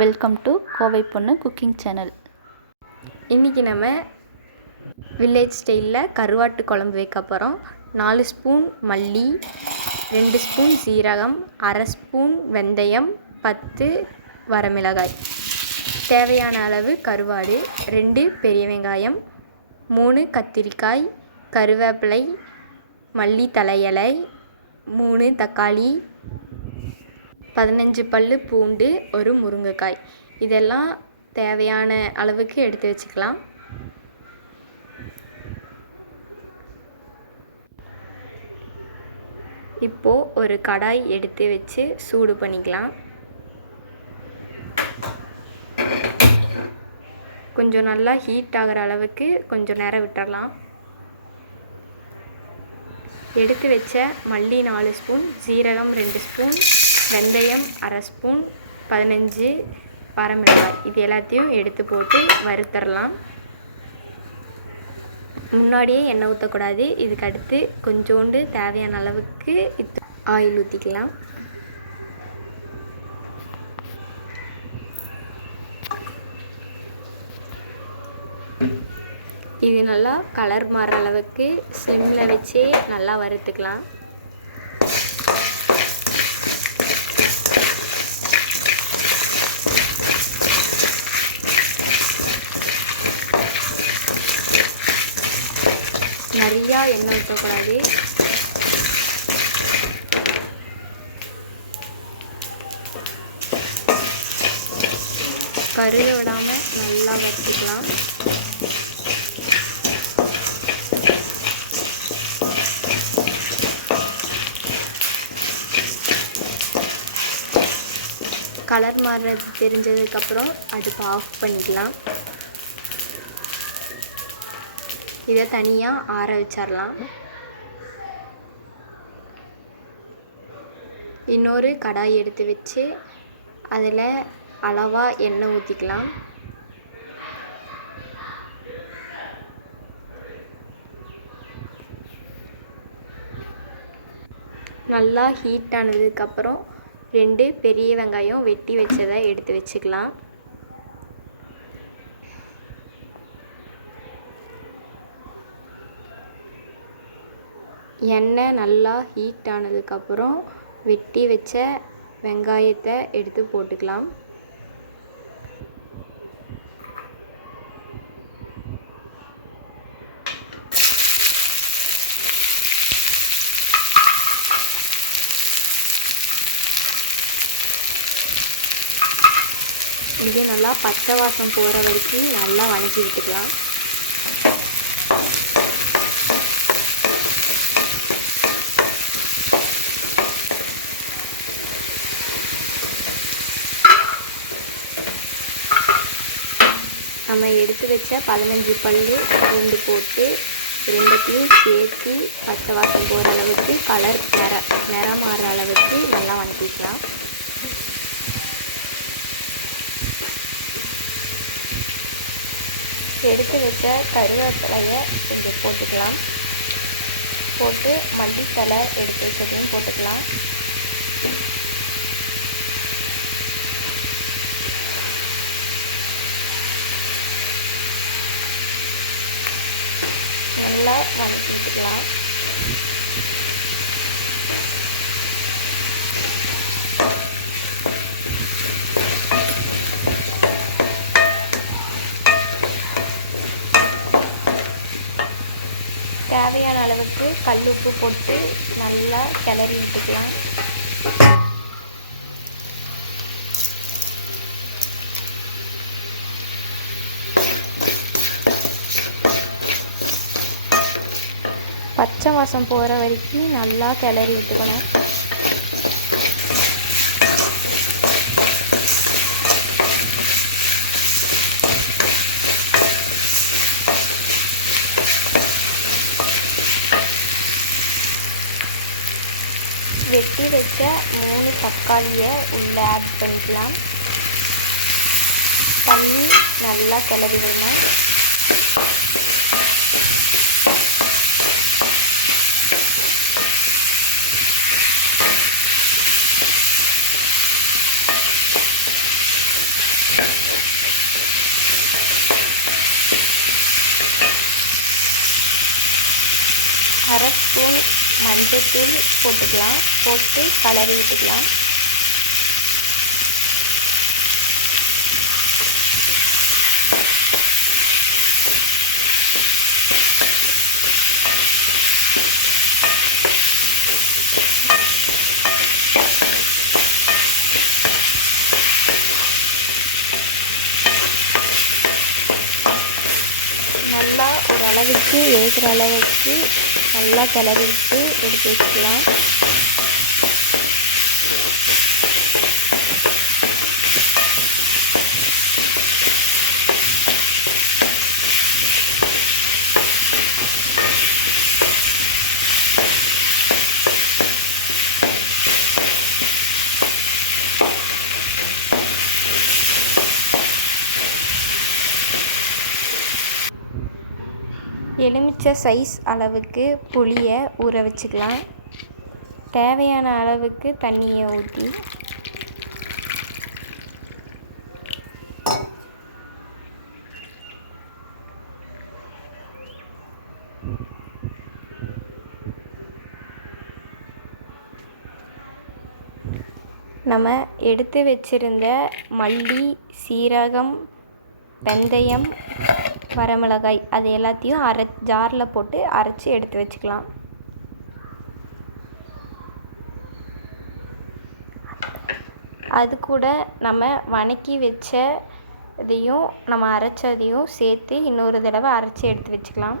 Welcome to Kovai பொண்ணு cooking channel. இன்றைக்கி நம்ம வில்லேஜ் ஸ்டைலில் கருவாட்டு குழம்பு வைக்க போகிறோம். 4 ஸ்பூன் மல்லி, 2 ஸ்பூன் சீரகம், அரை ஸ்பூன் வெந்தயம், 10 வரமிளகாய், தேவையான அளவு கருவாடு, 2 பெரிய வெங்காயம், 3 கத்திரிக்காய், கருவேப்பிலை, மல்லி தலையலை, 3 தக்காளி, 15 பல்லு பூண்டு, ஒரு முருங்கைக்காய். இதெல்லாம் தேவையான அளவுக்கு எடுத்து வச்சுக்கலாம். இப்போது ஒரு கடாய் எடுத்து வச்சு சூடு பண்ணிக்கலாம். கொஞ்சம் நல்லா ஹீட் ஆகிற அளவுக்கு கொஞ்சம் நேரம் விட்டுடலாம். எடுத்து வச்ச மல்லி 4 ஸ்பூன், சீரகம் 2 ஸ்பூன், வெந்தயம் அரை ஸ்பூன், 15 வரமிளகாய், இது எல்லாத்தையும் எடுத்து போட்டு வறுத்தரலாம். முன்னாடியே எண்ணெய் ஊற்றக்கூடாது. இதுக்கு அடுத்து கொஞ்சோண்டு தேவையான அளவுக்கு ஆயில் ஊற்றிக்கலாம். இது நல்லா கலர் மாறுற அளவுக்கு சிம்மில் வச்சே நல்லா வறுத்துக்கலாம். நிறையா எண்ணெய் ஊற்றக்கூடாது. கருக விடாமல் நல்லா வறுத்துக்கலாம். கலர் மாறுறது தெரிஞ்சதுக்கப்புறம் அடுப்பு ஆஃப் பண்ணிக்கலாம். இதை தனியாக ஆற வச்சிடலாம். இன்னொரு கடாய் எடுத்து வச்சு அதில் அளவாக எண்ணெய் ஊற்றிக்கலாம். நல்லா ஹீட் ஆனதுக்கப்புறம் 2 பெரிய வெங்காயம் வெட்டி வச்சதை எடுத்து வச்சுக்கலாம். எண்ணெய் நல்லா ஹீட் ஆனதுக்கப்புறம் வெட்டி வச்ச வெங்காயத்தை எடுத்து போட்டுக்கலாம். இது நல்லா பச்சை வாசம் போகிற வரைக்கும் நல்லா வதக்கி விட்டுக்கலாம். நம்ம எடுத்து வச்ச 15 பல்லு பூண்டு போட்டு ரெண்டத்தையும் சேர்த்து பச்சை வாசம் போகிற அளவுக்கு நிறம் மாறுற அளவுக்கு நல்லா வதக்கிக்கலாம். எடுத்து வச்ச கருவேப்பிலையை கொஞ்சம் போட்டுக்கலாம். போட்டு மல்லித்தலை எடுத்து வச்சதையும் போட்டுக்கலாம். நல்லா வதக்கி விட்டுக்கலாம். தேவையான அளவுக்கு கல்லுப்பு போட்டு நல்லா கிளறி விட்டுக்கலாம். பச்சை வாசம் போகிற வரைக்கும் நல்லா கிளறி விட்டுக்கணும். வெட்டி வச்ச 3 தக்காளியை உள்ளே ஆட் பண்ணிக்கலாம். தண்ணி நல்லா கிளறி விடணும். ஸ்பூன் மஞ்சள்தூள் போட்டுக்கலாம். போட்டு கலரி விட்டுக்கலாம். நல்லா ஓரளவுக்கு வேகிற அளவுக்கு நல்லா கிளறி விட்டு எடுத்து வச்சுக்கலாம். எலுமிச்சை சைஸ் அளவுக்கு புளியை ஊற வச்சுக்கலாம். தேவையான அளவுக்கு தண்ணியை ஊற்றி நம்ம எடுத்து வச்சிருந்த மல்லி, சீரகம், வெந்தயம், வரமிளகாய் அது எல்லாத்தையும் ஜாரில் போட்டு அரைச்சி எடுத்து வச்சுக்கலாம். அது கூட நம்ம வணக்கி வச்ச இதையும் நம்ம அரைச்சதையும் சேர்த்து இன்னொரு தடவை அரைச்சி எடுத்து வச்சுக்கலாம்.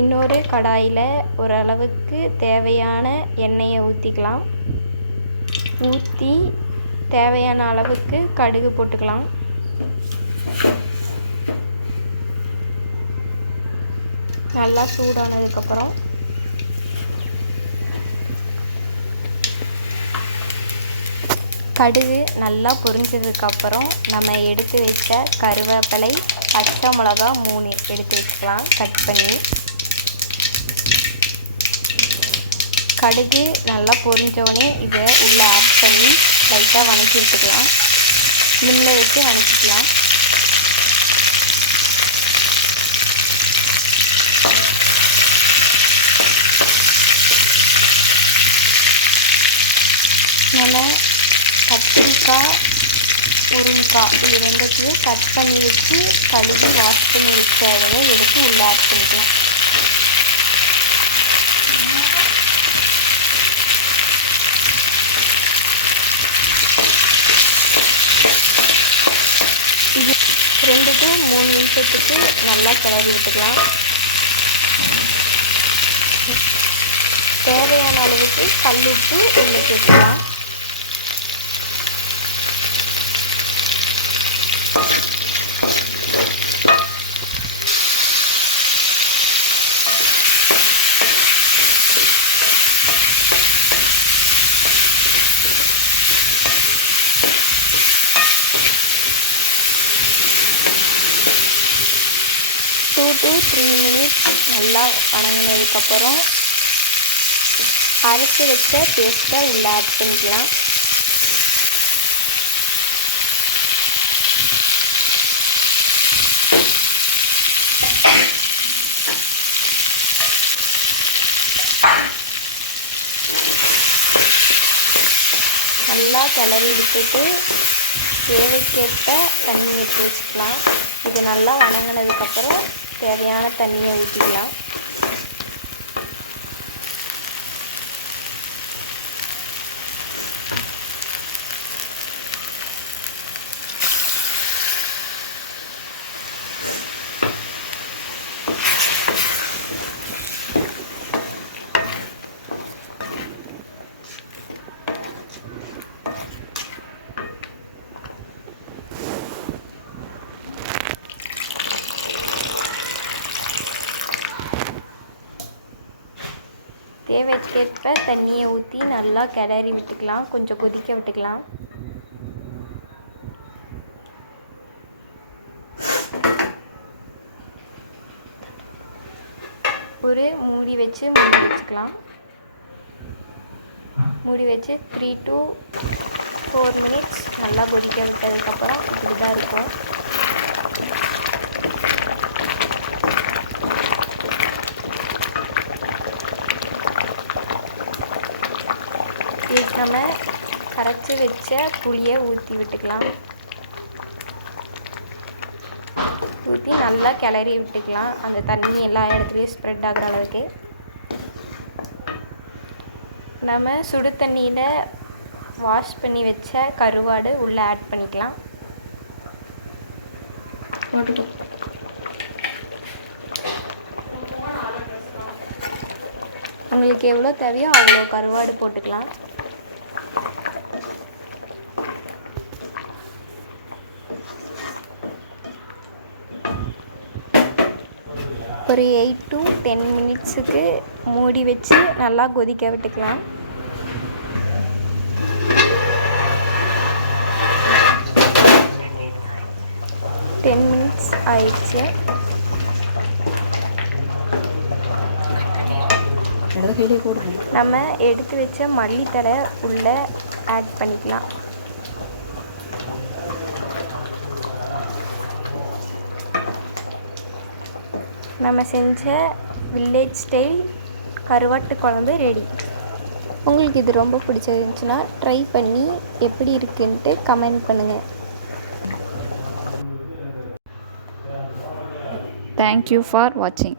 இன்னொரு கடாயில் ஓரளவுக்கு தேவையான எண்ணெயை ஊற்றிக்கலாம். ஊற்றி தேவையான அளவுக்கு கடுகு போட்டுக்கலாம். நல்லா சூடானதுக்கப்புறம் கடுகு நல்லா பொரிஞ்சதுக்கப்புறம் நம்ம எடுத்து வச்ச கருவேப்பிலை, பச்சை மிளகா 3 எடுத்து வச்சுக்கலாம் கட் பண்ணி. கடுகு நல்லா பொரிஞ்சோடனே இதை உள்ளே ஆட் பண்ணி லைட்டாக வணக்கி விட்டுக்கலாம். ஸ்லிம்மில் வச்சு வணக்கிக்கலாம். நம்ம கத்திரிக்காய், முருங்கைக்காய் இது ரெண்டுத்தையும் கட் பண்ணி வச்சு கழுவி வாஷ் பண்ணி வச்சதை எடுத்து உள்ளே ஆட் பண்ணிக்கலாம். இது 2 to 3 நிமிஷத்துக்கு நல்லா கிளறி விட்டுக்கலாம். தேவையான அளவுக்கு கல்லுப்பு உள்ளே சேர்த்துக்கலாம். டூ to 3 மினிட்ஸ் நல்லா வணங்கினதுக்கப்புறம் அரைச்சி வச்ச பேஸ்ட்டை உள்ளே ஆட் பண்ணிக்கலாம். நல்லா கிளறி விட்டுட்டு தேவைக்கேற்ப தண்ணி எடுத்து வச்சுக்கலாம். இது நல்லா வணங்கினதுக்கப்புறம் தேவையான தண்ணியை ஊற்றிக்கலாம். தேவைக்கேற்ப தண்ணியை ஊற்றி நல்லா கிளறி விட்டுக்கலாம். கொஞ்சம் கொதிக்க விட்டுக்கலாம். ஒரு மூடி வச்சுக்கலாம். மூடி வச்சு 3 to 4 மினிட்ஸ் நல்லா கொதிக்க விட்டதுக்கப்புறம் இப்படி தான் இருக்கும். இதுக்கு நம்ம கரைச்சி வச்ச புளியை ஊற்றி விட்டுக்கலாம். ஊற்றி நல்லா கிளறி விட்டுக்கலாம். அந்த தண்ணி எல்லா இடத்துலையும் ஸ்ப்ரெட் ஆகிற அளவுக்கு. நம்ம சுடு தண்ணியில் வாஷ் பண்ணி வச்ச கருவாடு உள்ளே ஆட் பண்ணிக்கலாம். உங்களுக்கு எவ்வளோ தேவையோ அவ்வளோ கருவாடு போட்டுக்கலாம். ஒரு 8 to 10 மினிட்ஸுக்கு மூடி வச்சு நல்லா கொதிக்க விட்டுக்கலாம். மினிட்ஸ் ஆயிடுச்சு. நம்ம எடுத்து வச்ச மல்லித்தழை உள்ளே ஆட் பண்ணிக்கலாம். நம்ம செஞ்ச வில்லேஜ் ஸ்டைல் கருவாட்டு குழம்பு ரெடி. உங்களுக்கு இது ரொம்ப பிடிச்சிருந்துச்சுன்னா ட்ரை பண்ணி எப்படி இருக்குன்ட்டு கமெண்ட் பண்ணுங்கள். தேங்க்யூ ஃபார் வாட்சிங்.